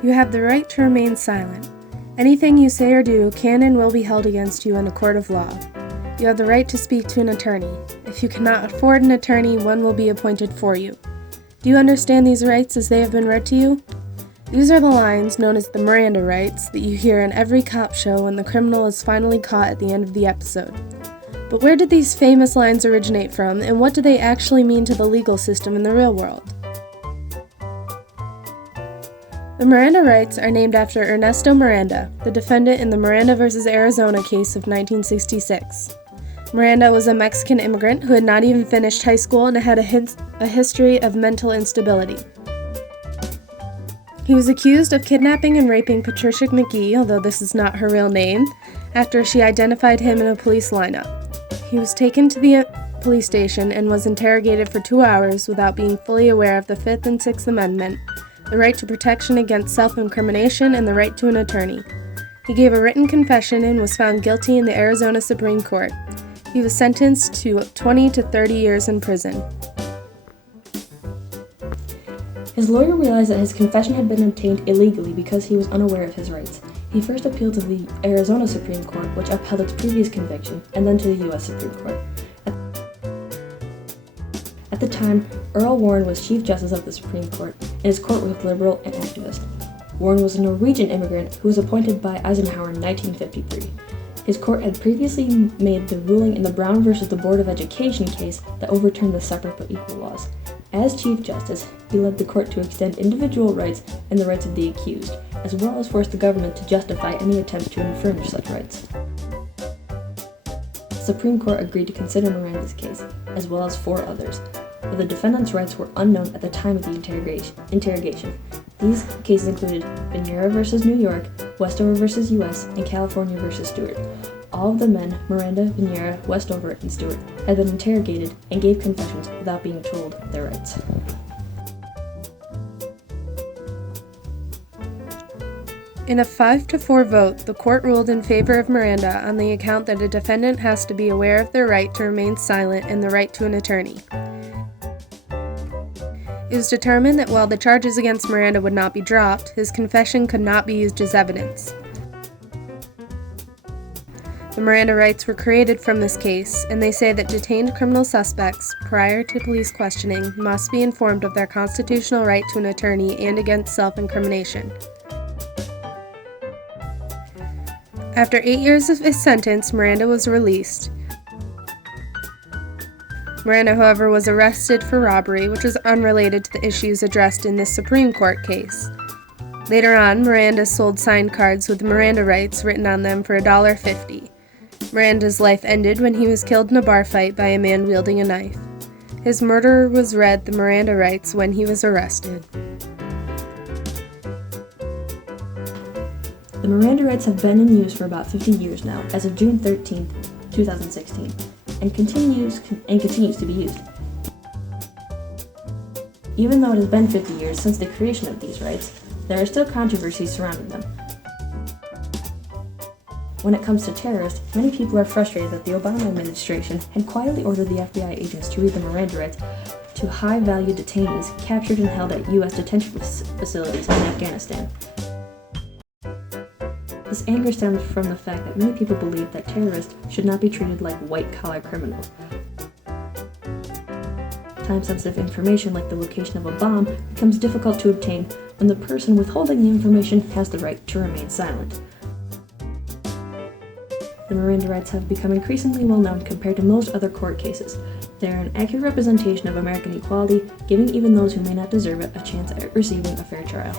You have the right to remain silent. Anything you say or do can and will be held against you in a court of law. You have the right to speak to an attorney. If you cannot afford an attorney, one will be appointed for you. Do you understand these rights as they have been read to you? These are the lines, known as the Miranda rights, that you hear in every cop show when the criminal is finally caught at the end of the episode. But where did these famous lines originate from, and what do they actually mean to the legal system in the real world? The Miranda rights are named after Ernesto Miranda, the defendant in the Miranda v. Arizona case of 1966. Miranda was a Mexican immigrant who had not even finished high school and had a history of mental instability. He was accused of kidnapping and raping Patricia McGee, although this is not her real name, after she identified him in a police lineup. He was taken to the police station and was interrogated for 2 hours without being fully aware of the Fifth and Sixth Amendment, the right to protection against self-incrimination, and the right to an attorney. He gave a written confession and was found guilty in the Arizona Supreme Court. He was sentenced to 20 to 30 years in prison. His lawyer realized that his confession had been obtained illegally because he was unaware of his rights. He first appealed to the Arizona Supreme Court, which upheld its previous conviction, and then to the U.S. Supreme Court. At the time, Earl Warren was Chief Justice of the Supreme Court, and his court was liberal and activist. Warren was a Norwegian immigrant who was appointed by Eisenhower in 1953. His court had previously made the ruling in the Brown v. the Board of Education case that overturned the separate but equal laws. As Chief Justice, he led the court to extend individual rights and the rights of the accused, as well as force the government to justify any attempt to infringe such rights. The Supreme Court agreed to consider Miranda's case, as well as 4 others, but the defendant's rights were unknown at the time of the interrogation. These cases included Ventura v. New York, Westover v. U.S., and California v. Stewart. All of the men, Miranda, Ventura, Westover, and Stewart, had been interrogated and gave confessions without being told their rights. In a 5-4 vote, the court ruled in favor of Miranda on the account that a defendant has to be aware of their right to remain silent and the right to an attorney. It was determined that while the charges against Miranda would not be dropped, his confession could not be used as evidence. The Miranda rights were created from this case, and they say that detained criminal suspects, prior to police questioning, must be informed of their constitutional right to an attorney and against self-incrimination. After 8 years of his sentence, Miranda was released. Miranda, however, was arrested for robbery, which was unrelated to the issues addressed in this Supreme Court case. Later on, Miranda sold signed cards with Miranda rights written on them for $1.50. Miranda's life ended when he was killed in a bar fight by a man wielding a knife. His murderer was read the Miranda rights when he was arrested. The Miranda rights have been in use for about 50 years now, as of June 13, 2016, and continues to be used. Even though it has been 50 years since the creation of these rights, there are still controversies surrounding them. When it comes to terrorists, many people are frustrated that the Obama administration had quietly ordered the FBI agents to read the Miranda rights to high-value detainees captured and held at U.S. detention facilities in Afghanistan. This anger stems from the fact that many people believe that terrorists should not be treated like white-collar criminals. Time-sensitive information like the location of a bomb becomes difficult to obtain when the person withholding the information has the right to remain silent. The Miranda rights have become increasingly well-known compared to most other court cases. They are an accurate representation of American equality, giving even those who may not deserve it a chance at receiving a fair trial.